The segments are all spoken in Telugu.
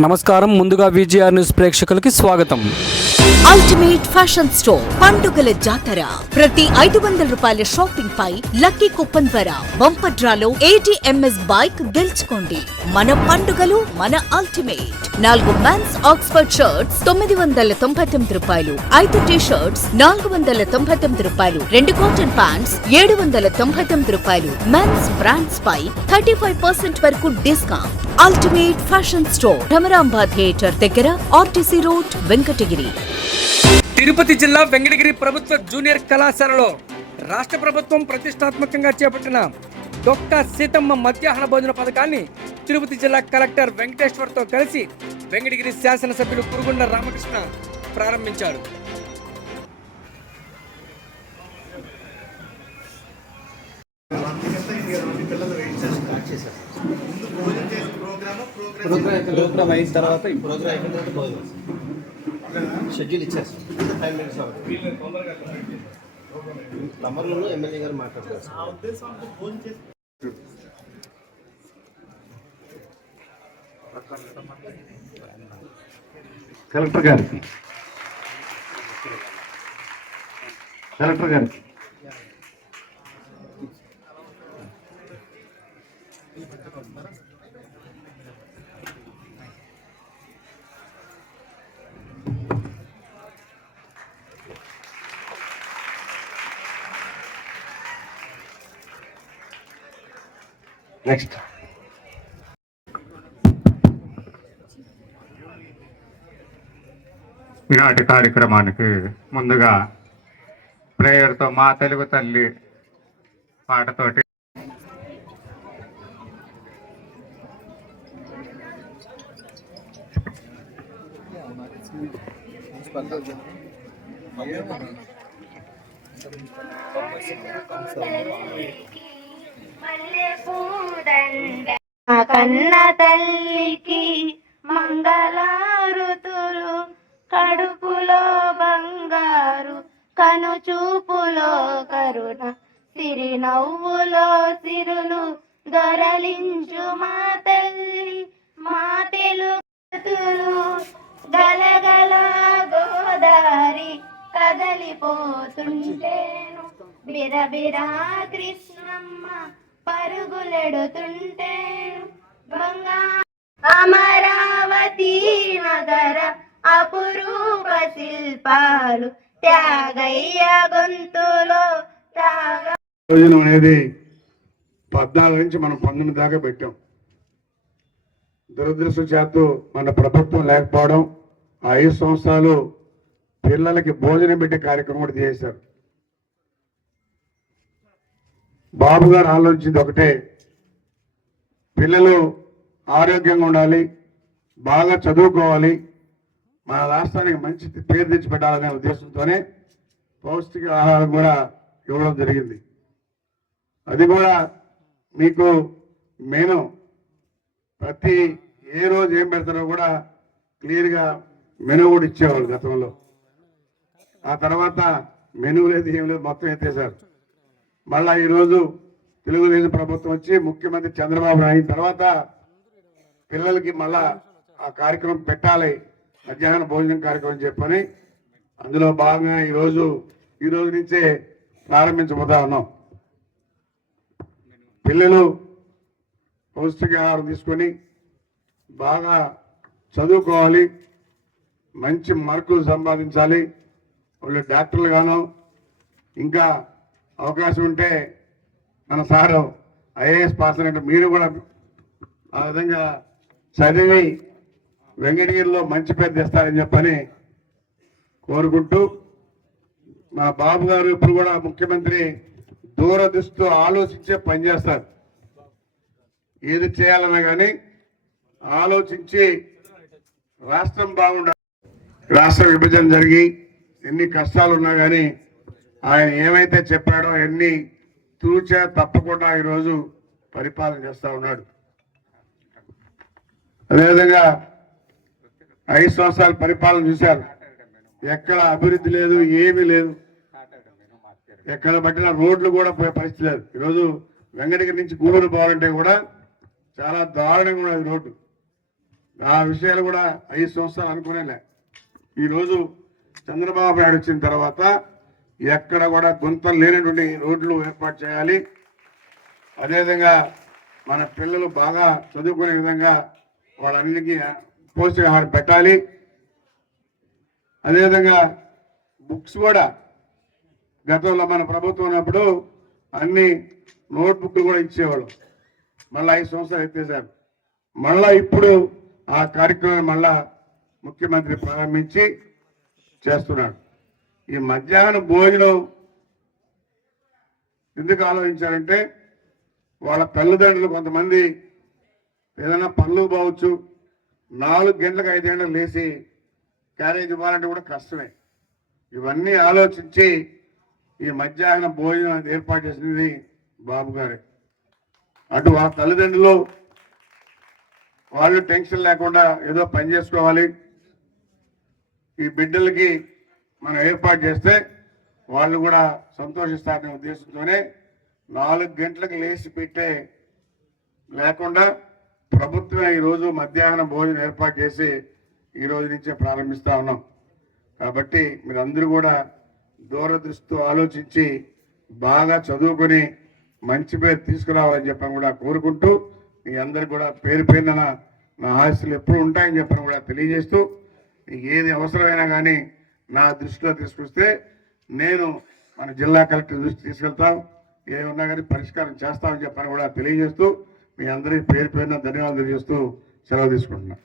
నమస్కారం. ముందుగా విజిఆర్ న్యూస్ ప్రేక్షకులకి స్వాగతం. అల్టిమేట్ ఫ్యాషన్ స్టోర్ పండుగల జాతర. ప్రతి 500 రూపాయల షాపింగ్ పై లక్కీ కూపన్ ద్వారా బంపర్ డ్రాలో ATMS బైక్ గెలుచుకోండి. మన పండుగలు మన అల్టిమేట్. 4 మెన్స్ ఆక్స్ఫర్డ్ షర్ట్స్ 999 రూపాయలు, 5 టీ షర్ట్స్ 499 రూపాయలు, 2 కాటన్ ప్యాంట్స్ 799 రూపాయలు. మెన్స్ బ్రాండ్స్ పై 35% వరకు discount. Ultimate fashion store, Dhamaramba theatre దగ్గర, RTC రోడ్, వెంకటగిరి. తిరుపతి జిల్లా వెంకటగిరి ప్రభుత్వ జూనియర్ కళాశాలలో రాష్ట్ర ప్రభుత్వం ప్రతిష్టాత్మకంగా చేపట్టిన డొక్కా సీతమ్మ మధ్యాహ్న భోజన పథకాన్ని తిరుపతి జిల్లా కలెక్టర్ వెంకటేశ్వర్తో కలిసి వెంకటగిరి శాసనసభ్యులు కురుగుండ రామకృష్ణ ప్రారంభించారు. ప్రోగ్రామ్ అయిన తర్వాత ఈ ప్రోగ్రామ్ అయిన తర్వాత షెడ్యూల్ ఇచ్చేస్తాం. 5 minutes నంబర్లలో ఎమ్మెల్యే గారు మాట్లాడతారు. కలెక్టర్ గారికి నెక్స్ట్ ఈనాటి కార్యక్రమానికి ముందుగా ప్రేయర్తో మా తెలుగు తల్లి పాటతోటి కన్న తల్లికి మంగళారుతులు, కడుపులో బంగారు, కను చూపులో కరుణ, సిరి నవ్వులో సిరులు దొరలించు మా తల్లి మా తెలుగుతులు. గలగల గోదారి కదలిపోతుంటేను, బిరబిరా కృష్ణమ్మ పరుగులెడుతుంటేను, అమరావతి నగర అపురూప శిల్పాలు త్యాగయ్య గొంతులో ప్రయోజనం అనేది 14 నుంచి మనం 19 దాకా పెట్టాం. దురదృష్టవశాత్తు మన ప్రభుత్వం లేకపోవడం, 5 సంవత్సరాలు పిల్లలకి భోజనం పెట్టే కార్యక్రమం కూడా చేశారు. బాబు గారు ఆలోచించింది ఒకటే, పిల్లలు ఆరోగ్యంగా ఉండాలి, బాగా చదువుకోవాలి, మన రాష్ట్రానికి మంచి పేరు తెచ్చిపెట్టాలనే ఉద్దేశంతోనే పౌష్టిక ఆహారం కూడా ఇవ్వడం జరిగింది. అది కూడా మీకు మెను ప్రతి ఏ రోజు ఏం పెడతారో కూడా క్లియర్గా మెను కూడా ఇచ్చేవాళ్ళు గతంలో. ఆ తర్వాత మెను లేదు, ఏం లేదు, మొత్తం ఎత్తేసారు. మళ్ళా ఈరోజు తెలుగుదేశం ప్రభుత్వం వచ్చి ముఖ్యమంత్రి చంద్రబాబు అయిన తర్వాత పిల్లలకి మళ్ళా ఆ కార్యక్రమం పెట్టాలి, మధ్యాహ్న భోజనం కార్యక్రమం చెప్పని అందులో భాగంగా ఈ రోజు నుంచే ప్రారంభించబోతా ఉన్నాం. పిల్లలు పౌష్టికాహారం తీసుకొని బాగా చదువుకోవాలి, మంచి మార్కులు సంపాదించాలి. వాళ్ళు డాక్టర్లు గాను, ఇంకా అవకాశం ఉంటే మన సారు IAS పాస్ అయినట్టు మీరు కూడా ఆ విధంగా చదివి వెంకటగిరిలో మంచి పేరు తెస్తారని చెప్పని కోరుకుంటూ, మా బాబు గారు ఇప్పుడు కూడా ముఖ్యమంత్రి దూరదృష్టితో ఆలోచించే పనిచేస్తారు. ఏది చేయాలన్నా కానీ ఆలోచించి రాష్ట్రం బాగుండాలి. రాష్ట్ర విభజన జరిగి ఎన్ని కష్టాలు ఉన్నా కానీ ఆయన ఏమైతే చెప్పాడో ఎన్ని తూచా తప్పకుండా ఈరోజు పరిపాలన చేస్తూ ఉన్నాడు. అదేవిధంగా 5 సంవత్సరాలు పరిపాలన చూశారు, ఎక్కడ అభివృద్ధి లేదు, ఏమీ లేదు. ఎక్కడ పట్టిన రోడ్లు కూడా పోయే పరిస్థితి లేదు. ఈరోజు వెంకటగిరి నుంచి గూడూరు పోవాలంటే కూడా చాలా దారుణంగా ఉన్నది రోడ్డు. ఆ విషయాలు కూడా 5 సంవత్సరాలు అనుకునేలే. ఈరోజు చంద్రబాబు నాయుడు వచ్చిన తర్వాత ఎక్కడ కూడా గుంతలు లేనటువంటి రోడ్లు ఏర్పాటు చేయాలి. అదేవిధంగా మన పిల్లలు బాగా చదువుకునే విధంగా వాళ్ళన్నిటికీ పౌష్టికాహారం పెట్టాలి. అదేవిధంగా బుక్స్ కూడా గతంలో మన ప్రభుత్వం ఉన్నప్పుడు అన్ని నోట్బుక్లు కూడా ఇచ్చేవాళ్ళు. మళ్ళీ 5 సంవత్సరాలు ఎత్తేసారు. మళ్ళా ఇప్పుడు ఆ కార్యక్రమం మళ్ళా ముఖ్యమంత్రి ప్రారంభించి చేస్తున్నాడు. ఈ మధ్యాహ్న భోజనం ఎందుకు ఆలోచించారంటే వాళ్ళ తల్లిదండ్రులు కొంతమంది ఏదైనా పనులు పోవచ్చు, 4 గంటలకు 5 గంటలకు లేచి క్యారేజ్ ఇవ్వాలంటే కూడా కష్టమే. ఇవన్నీ ఆలోచించి ఈ మధ్యాహ్న భోజనం ఏర్పాటు చేసింది బాబు గారే. అటు వాళ్ళ తల్లిదండ్రులు వాళ్ళు టెన్షన్ లేకుండా ఏదో పని చేసుకోవాలి, ఈ బిడ్డలకి మనం ఏర్పాటు చేస్తే వాళ్ళు కూడా సంతోషిస్తారనే ఉద్దేశంతోనే 4 గంటలకు లేచి పెట్టే లేకుండా ప్రభుత్వం ఈరోజు మధ్యాహ్న భోజనం ఏర్పాటు చేసి ఈ రోజు నుంచే ప్రారంభిస్తూ ఉన్నాం. కాబట్టి మీరందరూ కూడా దూరదృష్టితో ఆలోచించి బాగా చదువుకొని మంచి పేరు తీసుకురావాలని చెప్పని కూడా కోరుకుంటూ మీ అందరికి కూడా పేరు పేరున నా ఆశలు ఎప్పుడు ఉంటాయని చెప్పని కూడా తెలియజేస్తూ ఏది అవసరమైనా కానీ నా దృష్టిలో తీసుకొస్తే నేను మన జిల్లా కలెక్టర్ దృష్టి తీసుకెళ్తాం, ఏమన్నా కానీ పరిష్కారం చేస్తామని చెప్పని కూడా తెలియజేస్తూ మీ అందరికీ పేరు పేరున ధన్యవాదాలు తెలియజేస్తూ సెలవు తీసుకుంటున్నాను.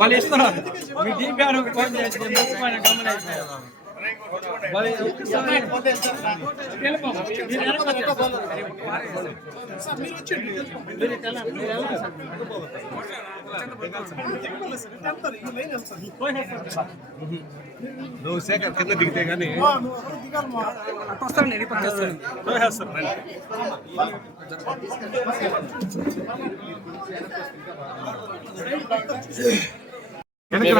వాళ్ళు ఇస్తున్నారు మీ డీపీ ఫోన్ చేసి ముఖ్యమైన గమనించారు. నువ్వు శేఖర్ కింద దిగితే కానీ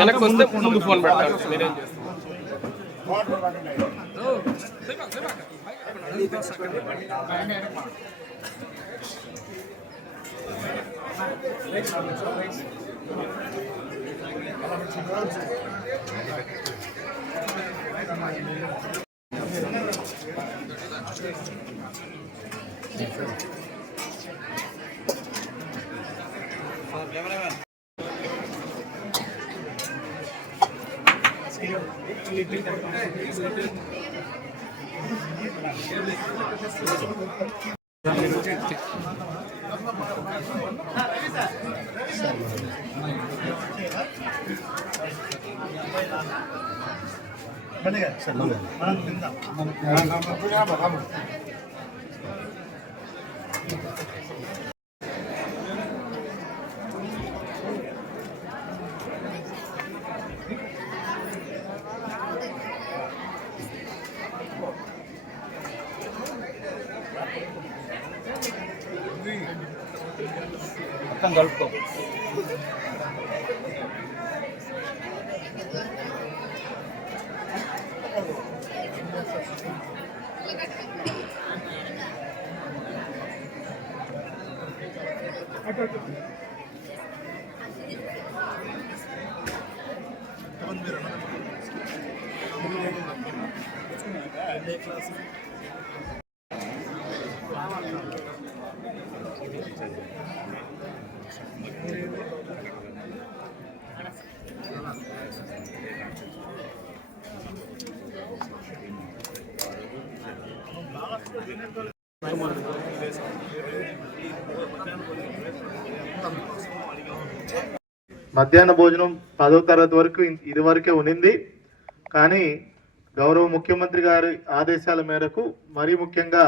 వెనక్కి వస్తే ముందు ఫోన్ పెడతాను. మీరేం చేస్తారు? మొత్తం కలుపుకో. మధ్యాహ్న భోజనం 10వ తరగతి వరకు ఇది వరకే ఉన్నింది. కానీ గౌరవ ముఖ్యమంత్రి గారి ఆదేశాల మేరకు మరీ ముఖ్యంగా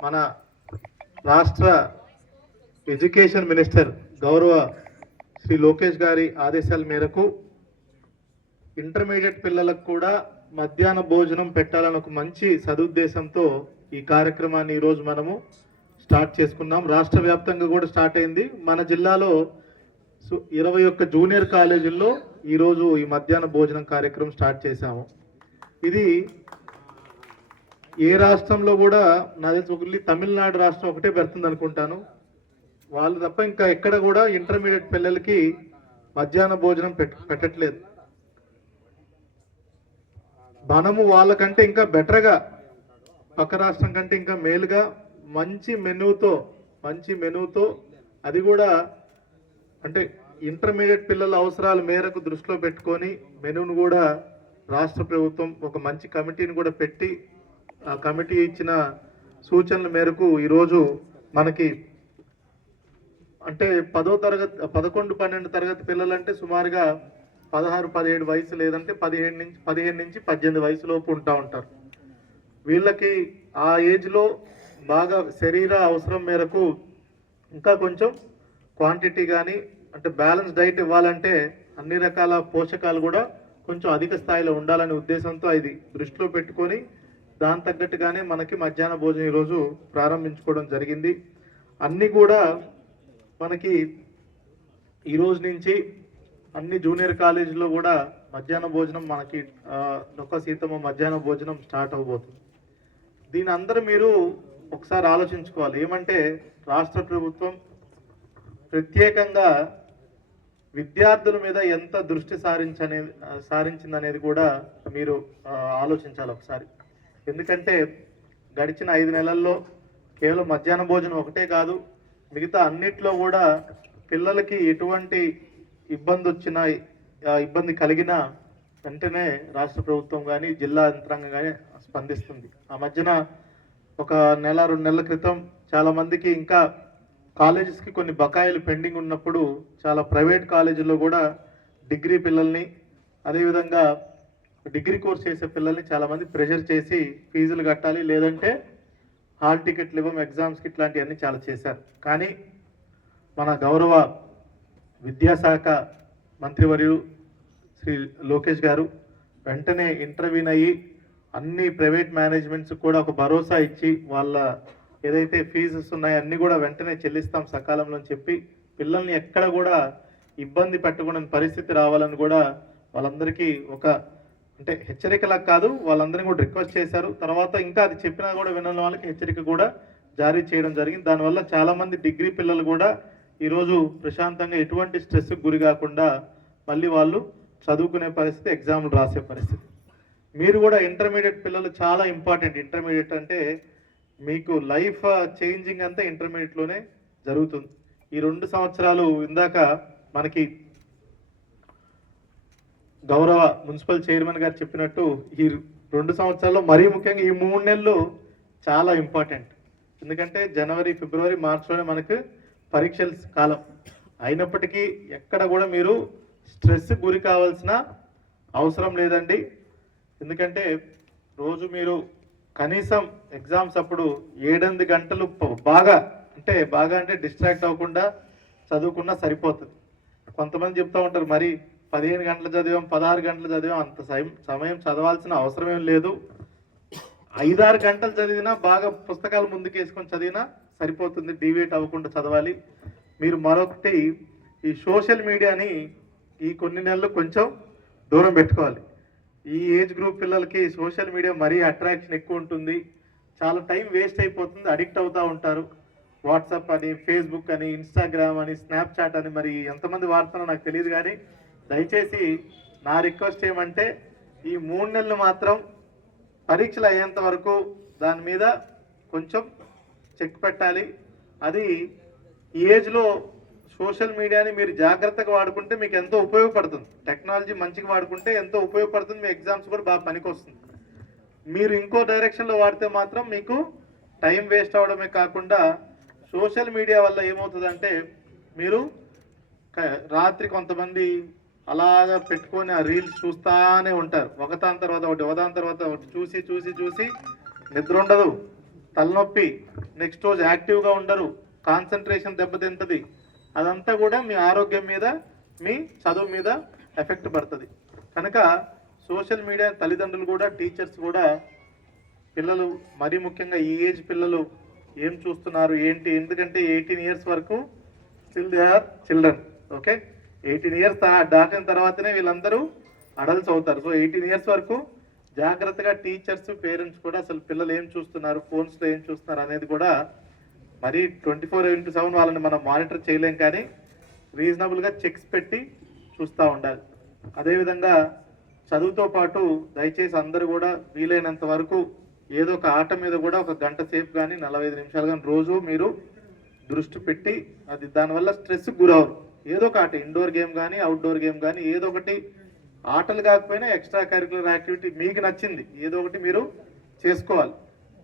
మన రాష్ట్ర ఎడ్యుకేషన్ మినిస్టర్ గౌరవ శ్రీ లోకేష్ గారి ఆదేశాల మేరకు ఇంటర్మీడియట్ పిల్లలకు కూడా మధ్యాహ్న భోజనం పెట్టాలని ఒక మంచి సదుద్దేశంతో ఈ కార్యక్రమాన్ని ఈరోజు మనము స్టార్ట్ చేసుకున్నాం. రాష్ట్ర వ్యాప్తంగా కూడా స్టార్ట్ అయింది. మన జిల్లాలో 21 జూనియర్ కాలేజీల్లో ఈరోజు ఈ మధ్యాహ్న భోజనం కార్యక్రమం స్టార్ట్ చేశాము. ఇది ఏ రాష్ట్రంలో కూడా నా తెలిసి ఒకటి తమిళనాడు రాష్ట్రం ఒకటే పెడుతుంది అనుకుంటాను. వాళ్ళు తప్ప ఇంకా ఎక్కడ కూడా ఇంటర్మీడియట్ పిల్లలకి మధ్యాహ్న భోజనం పెట్టట్లేదు. మనము వాళ్ళకంటే ఇంకా బెటర్గా, పక్క రాష్ట్రం కంటే ఇంకా మేలుగా మంచి మెనూతో అది కూడా అంటే ఇంటర్మీడియట్ పిల్లల అవసరాల మేరకు దృష్టిలో పెట్టుకొని మెనూను కూడా రాష్ట్ర ప్రభుత్వం ఒక మంచి కమిటీని కూడా పెట్టి ఆ కమిటీ ఇచ్చిన సూచనల మేరకు ఈరోజు మనకి అంటే 10వ తరగతి 11, 12 తరగతి పిల్లలంటే సుమారుగా 16, 17 వయసు, లేదంటే 15 నుంచి 18 వయసులోపు ఉంటారు. వీళ్ళకి ఆ ఏజ్లో బాగా శరీర అవసరం మేరకు ఇంకా కొంచెం క్వాంటిటీ కానీ అంటే బ్యాలెన్స్ డైట్ ఇవ్వాలంటే అన్ని రకాల పోషకాలు కూడా కొంచెం అధిక స్థాయిలో ఉండాలనే ఉద్దేశంతో ఇది దృష్టిలో పెట్టుకొని దాని తగ్గట్టుగానే మనకి మధ్యాహ్న భోజనం ఈరోజు ప్రారంభించుకోవడం జరిగింది. అన్నీ కూడా మనకి ఈరోజు నుంచి అన్ని జూనియర్ కాలేజీలో కూడా మధ్యాహ్న భోజనం మనకి డొక్క సీతమ్మ మధ్యాహ్న భోజనం స్టార్ట్ అవబోతుంది. దీని అందరూ మీరు ఒకసారి ఆలోచించుకోవాలి. ఏమంటే రాష్ట్ర ప్రభుత్వం ప్రత్యేకంగా విద్యార్థుల మీద ఎంత దృష్టి సారించిందనేది కూడా మీరు ఆలోచించాలి ఒకసారి. ఎందుకంటే గడిచిన 5 నెలల్లో కేవలం మధ్యాహ్న భోజనం ఒకటే కాదు, మిగతా అన్నిట్లో కూడా పిల్లలకి ఎటువంటి ఇబ్బంది కలిగినా వెంటనే రాష్ట్ర ప్రభుత్వం కానీ జిల్లా యంత్రాంగం కానీ స్పందిస్తుంది. ఆ మధ్యన ఒక 1-2 నెలల క్రితం చాలా మందికి ఇంకా కాలేజెస్కి కొన్ని బకాయిలు పెండింగ్ ఉన్నప్పుడు చాలా ప్రైవేట్ కాలేజీల్లో కూడా డిగ్రీ పిల్లల్ని, అదేవిధంగా డిగ్రీ కోర్స్ చేసే పిల్లల్ని చాలామంది ప్రెషర్ చేసి ఫీజులు కట్టాలి, లేదంటే హాల్ టికెట్లు ఇవ్వం, ఎగ్జామ్స్కి ఇట్లాంటివన్నీ చాలా చేశారు. కానీ మన గౌరవ విద్యాశాఖ మంత్రివర్యులు శ్రీ లోకేష్ గారు వెంటనే ఇంటర్వ్యూన్ అయ్యి అన్ని ప్రైవేట్ మేనేజ్మెంట్స్ కూడా ఒక భరోసా ఇచ్చి వాళ్ళ ఏదైతే ఫీజెస్ ఉన్నాయో అన్నీ కూడా వెంటనే చెల్లిస్తాం సకాలంలో అని చెప్పి పిల్లల్ని ఎక్కడ కూడా ఇబ్బంది పెట్టకూడని పరిస్థితి రావాలని కూడా వాళ్ళందరికీ ఒక అంటే హెచ్చరికలా కాదు, వాళ్ళందరినీ కూడా రిక్వెస్ట్ చేశారు. తర్వాత ఇంకా అది చెప్పినా కూడా వినని వాళ్ళకి హెచ్చరిక కూడా జారీ చేయడం జరిగింది. దానివల్ల చాలామంది డిగ్రీ పిల్లలు కూడా ఈరోజు ప్రశాంతంగా ఎటువంటి స్ట్రెస్కి గురి కాకుండా మళ్ళీ వాళ్ళు చదువుకునే పరిస్థితి, ఎగ్జామ్లు రాసే పరిస్థితి. మీరు కూడా ఇంటర్మీడియట్ పిల్లలు చాలా ఇంపార్టెంట్. ఇంటర్మీడియట్ అంటే మీకు లైఫ్ చేంజింగ్ అంతా ఇంటర్మీడియట్లోనే జరుగుతుంది. ఈ 2 సంవత్సరాలు ఇందాక మనకి గౌరవ మున్సిపల్ చైర్మన్ గారు చెప్పినట్టు ఈ 2 సంవత్సరాల్లో మరీ ముఖ్యంగా ఈ 3 నెలలు చాలా ఇంపార్టెంట్. ఎందుకంటే జనవరి, ఫిబ్రవరి, మార్చిలోనే మనకు పరీక్షల కాలం అయినప్పటికీ ఎక్కడ కూడా మీరు స్ట్రెస్ గురి కావాల్సిన అవసరం లేదండి. ఎందుకంటే రోజు మీరు కనీసం ఎగ్జామ్స్ అప్పుడు 7-8 గంటలు బాగా అంటే డిస్ట్రాక్ట్ అవ్వకుండా చదువుకున్నా సరిపోతుంది. కొంతమంది చెప్తూ ఉంటారు మరి 15 గంటలు చదివాం, 16 గంటలు చదివాం, అంత సమయం చదవాల్సిన అవసరమేం లేదు. 5-6 గంటలు చదివినా బాగా పుస్తకాలు ముందుకేసుకొని చదివినా సరిపోతుంది, డీవియేట్ అవ్వకుండా చదవాలి. మీరు మరొకటి ఈ సోషల్ మీడియాని ఈ కొన్ని నెలలు కొంచెం దూరం పెట్టుకోవాలి. ఈ ఏజ్ గ్రూప్ పిల్లలకి సోషల్ మీడియా మరీ అట్రాక్షన్ ఎక్కువ ఉంటుంది, చాలా టైం వేస్ట్ అయిపోతుంది, అడిక్ట్ అవుతూ ఉంటారు. వాట్సాప్ అని, ఫేస్బుక్ అని, ఇన్స్టాగ్రామ్ అని, స్నాప్చాట్ అని, మరి ఎంతమంది వాడుతున్నారో నాకు తెలియదు. కానీ దయచేసి నా రిక్వెస్ట్ ఏమంటే ఈ 3 నెలలు మాత్రం పరీక్షలు అయ్యేంత వరకు దాని మీద కొంచెం చెక్ పెట్టాలి. అది ఈ ఏజ్లో సోషల్ మీడియాని మీరు జాగ్రత్తగా వాడుకుంటే మీకు ఎంతో ఉపయోగపడుతుంది. టెక్నాలజీ మంచిగా వాడుకుంటే ఎంతో ఉపయోగపడుతుంది, మీ ఎగ్జామ్స్ కూడా బాగా పనికొస్తుంది. మీరు ఇంకో డైరెక్షన్లో వాడితే మాత్రం మీకు టైం వేస్ట్ అవడమే కాకుండా సోషల్ మీడియా వల్ల ఏమవుతుందంటే మీరు రాత్రి కొంతమంది అలాగా పెట్టుకొని ఆ రీల్స్ చూస్తూనే ఉంటారు, ఒకదాని తర్వాత ఒకటి చూసి నిద్ర ఉండదు, తలనొప్పి, నెక్స్ట్ రోజు యాక్టివ్గా ఉండరు, కాన్సన్ట్రేషన్ దెబ్బతింటుంది. అదంతా కూడా మీ ఆరోగ్యం మీద, మీ చదువు మీద ఎఫెక్ట్ పడుతుంది. కనుక సోషల్ మీడియా తల్లిదండ్రులు కూడా, టీచర్స్ కూడా పిల్లలు, మరీ ముఖ్యంగా ఈ ఏజ్ పిల్లలు ఏం చూస్తున్నారు ఏంటి, ఎందుకంటే 18 ఇయర్స్ వరకు still they are children. Okay, 18 years దాటిన తర్వాతనే వీళ్ళందరూ అడల్ట్స్ అవుతారు. సో 18 ఇయర్స్ వరకు జాగ్రత్తగా టీచర్స్ పేరెంట్స్ కూడా అసలు పిల్లలు ఏం చూస్తున్నారు, ఫోన్స్లో ఏం చూస్తున్నారు అనేది కూడా మరి 24/7 వాళ్ళని మనం మానిటర్ చేయలేం, కానీ రీజనబుల్గా చెక్స్ పెట్టి చూస్తూ ఉండాలి. అదేవిధంగా చదువుతో పాటు దయచేసి అందరూ కూడా వీలైనంత వరకు ఏదో ఒక ఆట మీద కూడా ఒక గంట సేపు కానీ 45 నిమిషాలు కానీ రోజు మీరు దృష్టి పెట్టి, అది దానివల్ల స్ట్రెస్కి గురవరు. ఏదో ఒక ఆట, ఇండోర్ గేమ్ కానీ అవుట్డోర్ గేమ్ కానీ ఏదో ఒకటి, ఆటలు కాకపోయినా ఎక్స్ట్రా కరికులర్ యాక్టివిటీ మీకు నచ్చింది ఏదో ఒకటి మీరు చేసుకోవాలి.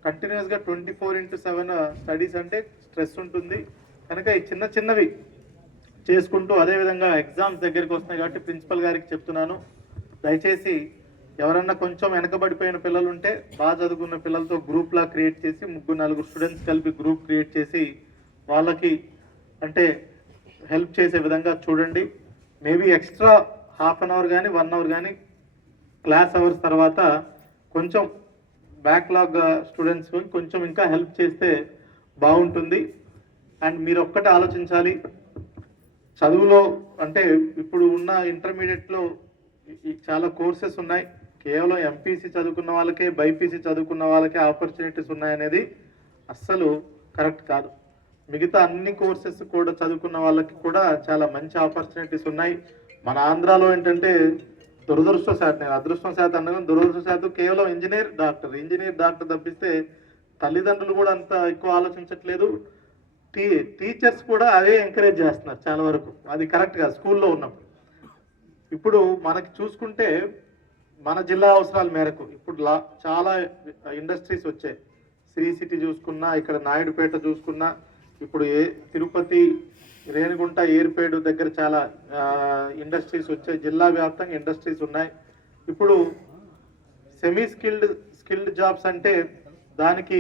కంటిన్యూస్గా 24/7 స్టడీస్ అంటే స్ట్రెస్ ఉంటుంది కనుక ఈ చిన్న చిన్నవి చేసుకుంటూ, అదేవిధంగా ఎగ్జామ్స్ దగ్గరికి వస్తున్నాయి కాబట్టి ప్రిన్సిపల్ గారికి చెప్తున్నాను, దయచేసి ఎవరన్నా కొంచెం వెనకబడిపోయిన పిల్లలు ఉంటే బాగా చదువుకున్న పిల్లలతో గ్రూప్లా క్రియేట్ చేసి 3-4 స్టూడెంట్స్ కలిపి గ్రూప్ క్రియేట్ చేసి వాళ్ళకి అంటే హెల్ప్ చేసే విధంగా చూడండి. మేబీ ఎక్స్ట్రా ½ అన్ అవర్ కానీ 1 అవర్ కానీ క్లాస్ అవర్స్ తర్వాత కొంచెం బ్యాక్లాగ్ స్టూడెంట్స్ కొంచెం ఇంకా హెల్ప్ చేస్తే బాగుంటుంది. అండ్ మీరు ఒక్కటే ఆలోచించాలి, చదువులో అంటే ఇప్పుడు ఉన్న ఇంటర్మీడియట్లో చాలా కోర్సెస్ ఉన్నాయి, కేవలం ఎంపీసీ చదువుకున్న వాళ్ళకే బైపీసీ చదువుకున్న వాళ్ళకే ఆపర్చునిటీస్ ఉన్నాయనేది అస్సలు కరెక్ట్ కాదు. మిగతా అన్ని కోర్సెస్ కూడా చదువుకున్న వాళ్ళకి కూడా చాలా మంచి ఆపర్చునిటీస్ ఉన్నాయి. మన ఆంధ్రాలో ఏంటంటే దురదృష్టవశాత్తు, నేను అదృష్టవశాత్తు అన్నా కానీ దురదృష్టవశాత్తు కేవలం ఇంజనీర్ డాక్టర్ తప్పిస్తే తల్లిదండ్రులు కూడా అంత ఎక్కువ ఆలోచించట్లేదు. టీచర్స్ కూడా అవే ఎంకరేజ్ చేస్తున్నారు చాలా వరకు, అది కరెక్ట్ కాదు స్కూల్లో ఉన్నప్పుడు. ఇప్పుడు మనకి చూసుకుంటే మన జిల్లా అవసరాల మేరకు ఇప్పుడు చాలా ఇండస్ట్రీస్ వచ్చాయి. శ్రీ సిటీ చూసుకున్నా, ఇక్కడ నాయుడుపేట చూసుకున్నా, ఇప్పుడు తిరుపతి, రేణిగుంట, ఏర్పేడు దగ్గర చాలా ఇండస్ట్రీస్ వచ్చాయి. జిల్లా వ్యాప్తంగా ఇండస్ట్రీస్ ఉన్నాయి. ఇప్పుడు సెమీ స్కిల్డ్ జాబ్స్ అంటే దానికి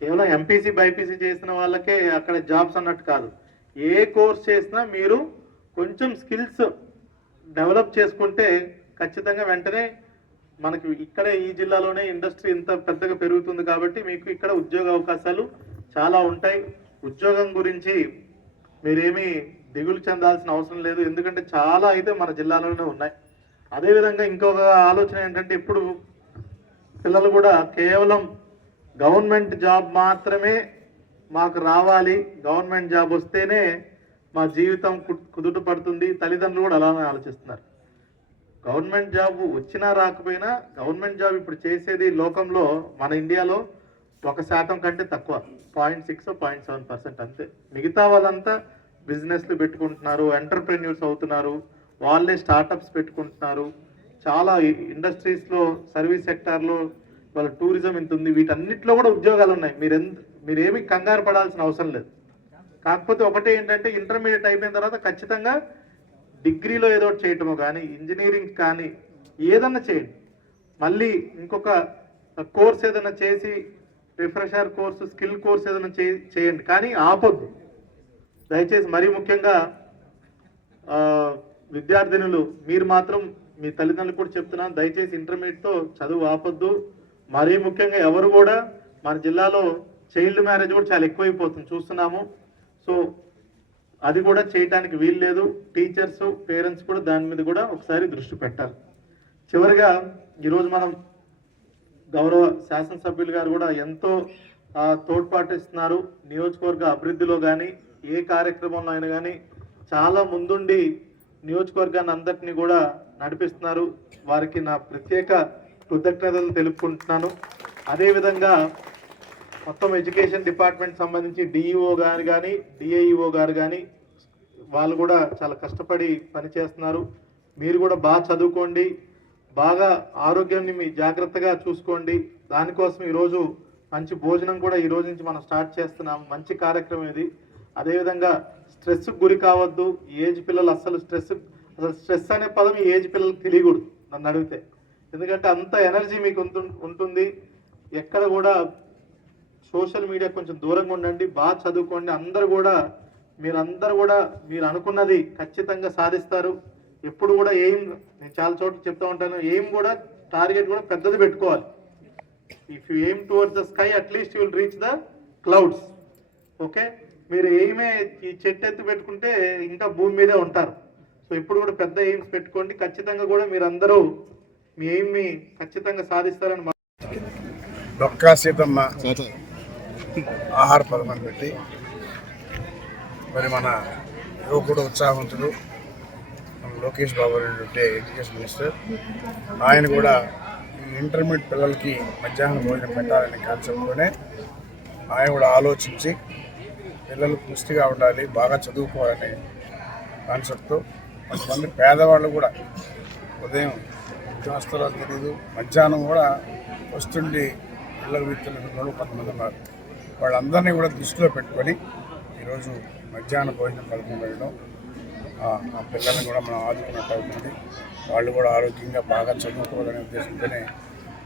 కేవలం ఎంపీసీ బైపీసీ చేసిన వాళ్ళకే అక్కడ జాబ్స్ అన్నట్టు కాదు. ఏ కోర్స్ చేసినా మీరు కొంచెం స్కిల్స్ డెవలప్ చేసుకుంటే ఖచ్చితంగా వెంటనే మనకి ఇక్కడే ఈ జిల్లాలోనే ఇండస్ట్రీ ఇంత పెద్దగా పెరుగుతుంది కాబట్టి మీకు ఇక్కడ ఉద్యోగ అవకాశాలు చాలా ఉంటాయి. ఉద్యోగం గురించి మీరేమీ దిగులు చెందాల్సిన అవసరం లేదు, ఎందుకంటే చాలా అయితే మన జిల్లాలోనే ఉన్నాయి. అదేవిధంగా ఇంకొక ఆలోచన ఏంటంటే ఇప్పుడు పిల్లలు కూడా కేవలం గవర్నమెంట్ జాబ్ మాత్రమే మాకు రావాలి, గవర్నమెంట్ జాబ్ వస్తేనే మా జీవితం కుదుట పడుతుంది, తల్లిదండ్రులు కూడా అలానే ఆలోచిస్తున్నారు. గవర్నమెంట్ జాబ్ వచ్చినా రాకపోయినా గవర్నమెంట్ జాబ్ ఇప్పుడు చేసేది లోకంలో మన ఇండియాలో 1% కంటే తక్కువ, 0.6 0.7% అంతే. మిగతా వాళ్ళంతా బిజినెస్లు పెట్టుకుంటున్నారు, ఎంటర్ప్రెన్యూర్స్ అవుతున్నారు, వాళ్ళే స్టార్టప్స్ పెట్టుకుంటున్నారు. చాలా ఇండస్ట్రీస్లో, సర్వీస్ సెక్టార్లో, వాళ్ళ టూరిజం ఇంత ఉంది, వీటన్నిటిలో కూడా ఉద్యోగాలు ఉన్నాయి. మీరేమి కంగారు పడాల్సిన అవసరం లేదు. కాకపోతే ఒకటే ఏంటంటే ఇంటర్మీడియట్ అయిపోయిన తర్వాత ఖచ్చితంగా డిగ్రీలో ఏదో ఒకటి చేయటమో కానీ, ఇంజనీరింగ్ కానీ ఏదన్నా చేయండి. మళ్ళీ ఇంకొక కోర్స్ ఏదైనా చేసి, రిఫ్రెషర్ కోర్సు, స్కిల్ కోర్స్ ఏదైనా చేయండి, కానీ ఆపొద్దు దయచేసి. మరీ ముఖ్యంగా విద్యార్థినులు మీరు మాత్రం మీ తల్లిదండ్రులు కూడా చెప్తున్నాను, దయచేసి ఇంటర్మీడియట్తో చదువు ఆపొద్దు. మరీ ముఖ్యంగా ఎవరు కూడా, మన జిల్లాలో చైల్డ్ మ్యారేజ్ కూడా చాలా ఎక్కువైపోతుంది చూస్తున్నాము. సో అది కూడా చేయడానికి వీలు లేదు. టీచర్స్, పేరెంట్స్ కూడా దాని మీద కూడా ఒకసారి దృష్టి పెట్టాలి. చివరిగా ఈరోజు మనం గౌరవ శాసనసభ్యులు గారు కూడా ఎంతో తోడ్పాటు ఇస్తున్నారు. నియోజకవర్గ అభివృద్ధిలో కానీ ఏ కార్యక్రమంలో అయినా కానీ చాలా ముందుండి నియోజకవర్గాన్ని అందరినీ కూడా నడిపిస్తున్నారు. వారికి నా ప్రత్యేక కృతజ్ఞతలు తెలుపుకుంటున్నాను. అదేవిధంగా మొత్తం ఎడ్యుకేషన్ డిపార్ట్మెంట్ సంబంధించి డిఈఓ గారు కానీ, డిఐఈఓ గారు కానీ వాళ్ళు కూడా చాలా కష్టపడి పనిచేస్తున్నారు. మీరు కూడా బాగా చదువుకోండి, బాగా ఆరోగ్యాన్ని మీ జాగ్రత్తగా చూసుకోండి. దానికోసం ఈరోజు మంచి భోజనం కూడా ఈ రోజు నుంచి మనం స్టార్ట్ చేస్తున్నాం. మంచి కార్యక్రమం ఇది. అదేవిధంగా స్ట్రెస్కి గురి కావద్దు. ఏజ్ పిల్లలు అసలు స్ట్రెస్ అనే పదం ఈ ఏజ్ పిల్లలకు తెలియకూడదు నన్ను అడిగితే, ఎందుకంటే అంత ఎనర్జీ మీకు ఉంటుంది. ఎక్కడ కూడా సోషల్ మీడియా కొంచెం దూరంగా ఉండండి, బాగా చదువుకోండి. మీరందరూ కూడా మీరు అనుకున్నది ఖచ్చితంగా సాధిస్తారు. ఎప్పుడు కూడా నేను చాలా చోట్ల చెప్తా ఉంటాను, కూడా టార్గెట్ కూడా పెద్దది పెట్టుకోవాలి. If you aim towards the sky at least you will reach the clouds. Okay, మీరు ఎయిమే ఈ చెట్టు ఎత్తి పెట్టుకుంటే ఇంకా భూమి మీదే ఉంటారు. సో ఇప్పుడు కూడా పెద్ద ఎయిమ్స్ పెట్టుకోండి. ఖచ్చితంగా కూడా మీరు అందరూ మీ ఎయిమ్ని ఖచ్చితంగా సాధిస్తారని. డొక్కా సీతమ్మ ఆహార పథకం పెట్టి మరి మన యువకుడు ఉత్సాహవంతుడు మన లోకేష్ బాబు అంటే ఎడ్యుకేషన్ మినిస్టర్, ఆయన కూడా ఇంటర్మీడియట్ పిల్లలకి మధ్యాహ్నం భోజనం పెట్టాలనే కాన్సెప్ట్తోనే ఆయన కూడా ఆలోచించి పిల్లలు పుష్టిగా ఉండాలి, బాగా చదువుకోవాలనే కాన్సెప్ట్తో కొంతమంది పేదవాళ్ళు కూడా ఉదయం వస్తారో తెలియదు, మధ్యాహ్నం కూడా వస్తుండి పిల్లల విద్యలు కొంతమంది ఉన్నారు. వాళ్ళందరినీ కూడా దృష్టిలో పెట్టుకొని ఈరోజు మధ్యాహ్న భోజనం పథకం వేయడం ఆ పిల్లల్ని కూడా మనం ఆదుకున్నట్టు అవుతుంది. వాళ్ళు కూడా ఆరోగ్యంగా బాగా చదువుకోవాలనే ఉద్దేశంతోనే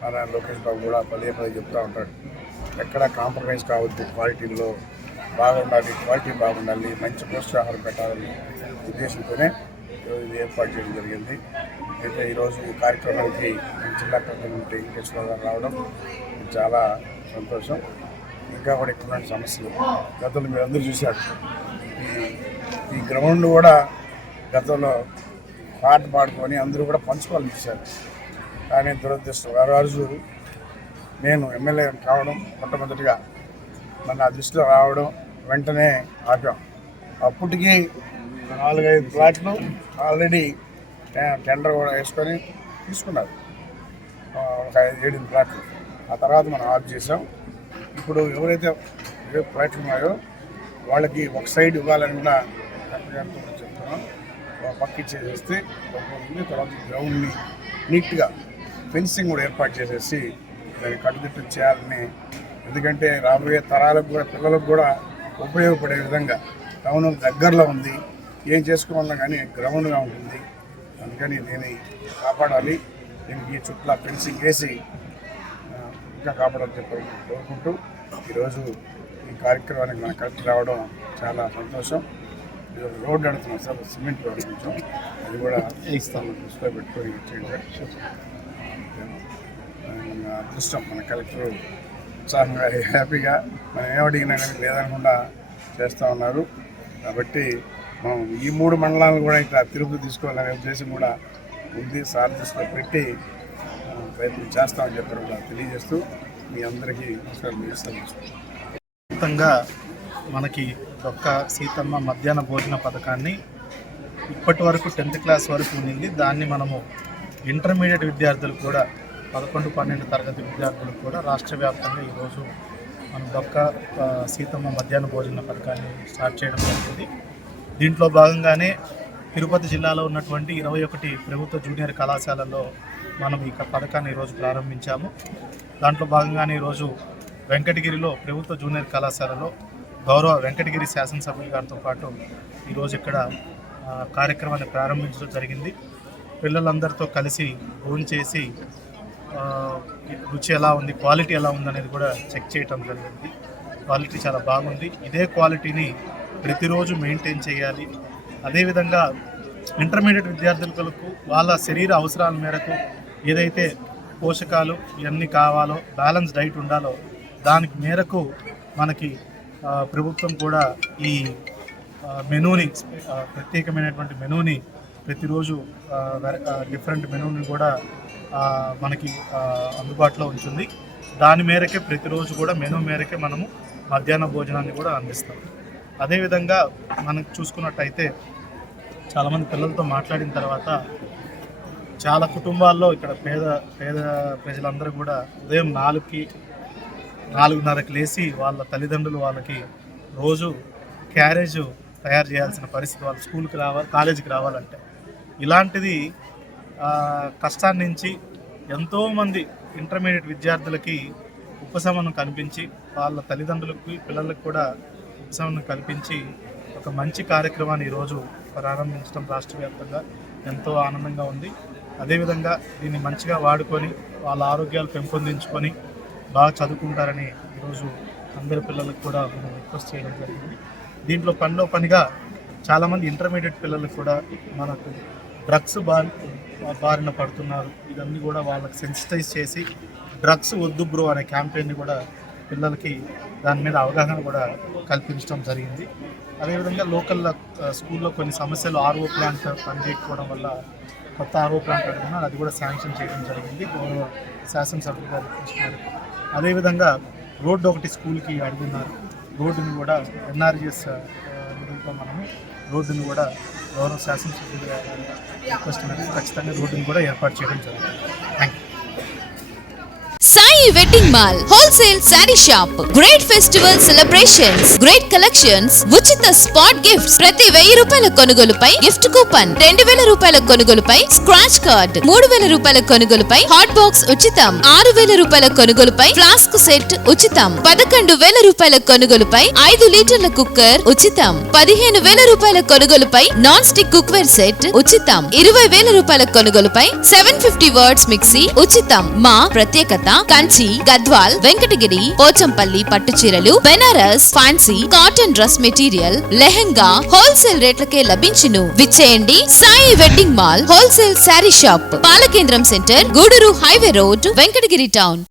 మన లోకేష్ బాబు కూడా పదే చెప్తూ ఉంటాడు, ఎక్కడ కాంప్రమైజ్ కావద్దు, క్వాలిటీలో బాగుండాలి, క్వాలిటీ బాగుండాలి, మంచి పోషకాహారం పెట్టాలని ఉద్దేశంతోనే ఈరోజు ఏర్పాటు చేయడం జరిగింది. అయితే ఈరోజు ఈ కార్యక్రమానికి జిల్లా కలెక్టర్ వెంకటేశ్వర గారు రావడం చాలా సంతోషం. ఇంకా కూడా ఎక్కువ సమస్యలు గతంలో మీరు అందరూ చూశారు. ఈ గ్రౌండ్ కూడా గతంలో పాట పాడుకొని అందరూ కూడా పంచుకోవాలని చూశారు. కానీ దురదృష్టం ఆ రోజు నేను ఎమ్మెల్యే కావడం మొట్టమొదటిగా మన దృష్టిలో రావడం వెంటనే ఆపాం. అప్పటికి 4-5 ప్లాట్లు ఆల్రెడీ టెండర్ కూడా వేసుకొని తీసుకున్నారు, ఒక 5-7 ప్లాట్లు. ఆ తర్వాత మనం ఆఫ్ చేసాం. ఇప్పుడు ఎవరైతే ప్లాట్లు ఉన్నాయో వాళ్ళకి ఒక సైడ్ ఇవ్వాలని కూడా చెప్తున్నాం. పక్క ఇచ్చేసేస్తే తర్వాత గ్రౌండ్ని నీట్గా ఫెన్సింగ్ కూడా ఏర్పాటు చేసేసి దాన్ని కట్టుదిట్టం చేయాలని, ఎందుకంటే రాబోయే తరాలకు కూడా పిల్లలకు కూడా ఉపయోగపడే విధంగా టౌన్ దగ్గరలో ఉంది, ఏం చేసుకోవాలన్నా కానీ గ్రౌండ్గా ఉంటుంది. అందుకని దీన్ని కాపాడాలి, దీనికి చుట్టూ ఫెన్సింగ్ వేసి ఇంకా కాపాడాలని చెప్పి కోరుకుంటూ ఈరోజు ఈ కార్యక్రమానికి మన కలెక్టర్ రావడం చాలా సంతోషం. రోడ్డు అడుగుతున్నాం సార్, సిమెంట్ రోడ్డు కొంచెం అది కూడా ఇస్తాము, దృష్టిలో పెట్టుకొని ఇచ్చేయండి. మన అదృష్టం మన కలెక్టర్ ఉత్సాహంగా హ్యాపీగా మనం ఏమడిగినా కానీ లేదనకుండా చేస్తూ ఉన్నారు. కాబట్టి మనం ఈ 3 మండలాలను కూడా ఇట్లా తిరుపతి తీసుకోవాలనే ఉద్దేశం కూడా ఉంది. సార్ దృష్టిలో పెట్టి ప్రయత్నం చేస్తామని చెప్పారు కూడా తెలియజేస్తూ మీ అందరికీ నమస్కారం మొత్తంగా మనకి ఒక్క సీతమ్మ మధ్యాహ్న భోజన పథకాన్ని ఇప్పటి వరకు 10th క్లాస్ వరకు ఉండింది. దాన్ని మనము ఇంటర్మీడియట్ విద్యార్థులు కూడా 11-12 తరగతి విద్యార్థులకు కూడా రాష్ట్ర వ్యాప్తంగా ఈరోజు మనం ఒక్క సీతమ్మ మధ్యాహ్న భోజన పథకాన్ని స్టార్ట్ చేయడం జరిగింది. దీంట్లో భాగంగానే తిరుపతి జిల్లాలో ఉన్నటువంటి 21 ప్రభుత్వ జూనియర్ కళాశాలల్లో మనం ఈ పథకాన్ని ఈరోజు ప్రారంభించాము. దాంట్లో భాగంగానే ఈరోజు వెంకటగిరిలో ప్రభుత్వ జూనియర్ కళాశాలలో గౌరవ వెంకటగిరి శాసనసభ్యుల గారితో పాటు ఈరోజు ఇక్కడ కార్యక్రమాన్ని ప్రారంభించడం జరిగింది. పిల్లలందరితో కలిసి భోజనం చేసి రుచి ఎలా ఉంది, క్వాలిటీ ఎలా ఉంది అనేది కూడా చెక్ చేయటం జరిగింది. క్వాలిటీ చాలా బాగుంది. ఇదే క్వాలిటీని ప్రతిరోజు మెయింటైన్ చేయాలి. అదేవిధంగా ఇంటర్మీడియట్ విద్యార్థులకు వాళ్ళ శరీర అవసరాల మేరకు ఏదైతే పోషకాలు ఇవన్నీ కావాలో, బ్యాలెన్స్ డైట్ ఉండాలో దానికి మేరకు మనకి ప్రభుత్వం కూడా ఈ మెనూని ప్రత్యేకమైనటువంటి మెనూని ప్రతిరోజు డిఫరెంట్ మెనూని కూడా మనకి అందుబాటులో ఉంటుంది. దాని మేరకే ప్రతిరోజు కూడా మెనూ మేరకే మనము మధ్యాహ్న భోజనాన్ని కూడా అందిస్తాం. అదేవిధంగా మనకు చూసుకున్నట్టయితే చాలామంది పిల్లలతో మాట్లాడిన తర్వాత చాలా కుటుంబాల్లో ఇక్కడ పేద ప్రజలందరూ కూడా ఉదయం 4:30కి లేచి వాళ్ళ తల్లిదండ్రులు వాళ్ళకి రోజు క్యారేజ్ తయారు చేయాల్సిన పరిస్థితి, వాళ్ళు స్కూల్కి కాలేజీకి రావాలంటే. ఇలాంటిది కష్టాన్ని నుంచి ఎంతోమంది ఇంటర్మీడియట్ విద్యార్థులకి ఉపశమనం కల్పించి వాళ్ళ తల్లిదండ్రులకి పిల్లలకు కూడా ఉపశమనం కల్పించి ఒక మంచి కార్యక్రమాన్ని ఈరోజు ప్రారంభించడం రాష్ట్ర వ్యాప్తంగా ఎంతో ఆనందంగా ఉంది. అదేవిధంగా దీన్ని మంచిగా వాడుకొని వాళ్ళ ఆరోగ్యాలు పెంపొందించుకొని బాగా చదువుకుంటారని ఈరోజు అందరి పిల్లలకు కూడా మనం రిక్వెస్ట్ చేయడం జరిగింది. దీంట్లో పనిగా చాలామంది ఇంటర్మీడియట్ పిల్లలకు కూడా మనకు డ్రగ్స్ బారిన పడుతున్నారు. ఇవన్నీ కూడా వాళ్ళకి సెన్సిటైజ్ చేసి డ్రగ్స్ వద్దు బ్రో అనే క్యాంపెయిన్ని కూడా పిల్లలకి దాని మీద అవగాహన కూడా కల్పించడం జరిగింది. అదేవిధంగా లోకల్ స్కూల్లో కొన్ని సమస్యలు ఆర్ఓ ప్లాంట్ పనిచేయకపోవడం వల్ల కొత్త ఆర్ఓ ప్లాంట్ అడుగుతున్నారు, అది కూడా శాంక్షన్ చేయడం జరిగింది గౌరవ శాసనసభ్యులు గారు చూస్తున్నారు. అదేవిధంగా రోడ్డు ఒకటి స్కూల్కి అడుగుతున్నారు, రోడ్డుని కూడా ఎన్ఆర్జిఎస్ నిధులతో మనము రోడ్డుని కూడా గౌరవ శాసనసభ్యులు గారు రిక్వెస్ట్ మేరకు ఖచ్చితంగా రోడ్డుని కూడా ఏర్పాటు చేయడం జరుగుతుంది. Thank you. Sai wedding mall wholesale sari shop. Great festival celebrations, great collections, ఉచిత స్పాట్ గిఫ్ట్స్. ప్రతి 1000 రూపాయల కొనుగోలుపై గిఫ్ట్ కూపన్, 2000 రూపాయల కొనుగోలుపై స్క్రాచ్ కార్డ్, 3000 రూపాయల కొనుగోలుపై హాట్ బాక్స్ ఉచితం, 6000 రూపాయల కొనుగోలుపై ఫ్లాస్క్ సెట్ ఉచితం, 11000 రూపాయల కొనుగోలుపై 5 లీటర్ల కుక్కర్ ఉచితం, 15000 రూపాయల కొనుగోలుపై నాన్ స్టిక్ కుక్వేర్ సెట్ ఉచితం, 20000 రూపాయల కొనుగోలుపై 750 వాట్స్ మిక్సీ ఉచితం. మా ప్రత్యేకత కంచి, గద్వాల్, వెంకటగిరి, పోచంపల్లి పట్టు చీరలు, Banaras, fancy, cotton dress material, lehenga wholesale రేట్లకే లభించును. విచ్చేయండి Sai wedding mall wholesale sari shop, పాలకేంద్రం centre, Gudur highway road, Venkatagiri town.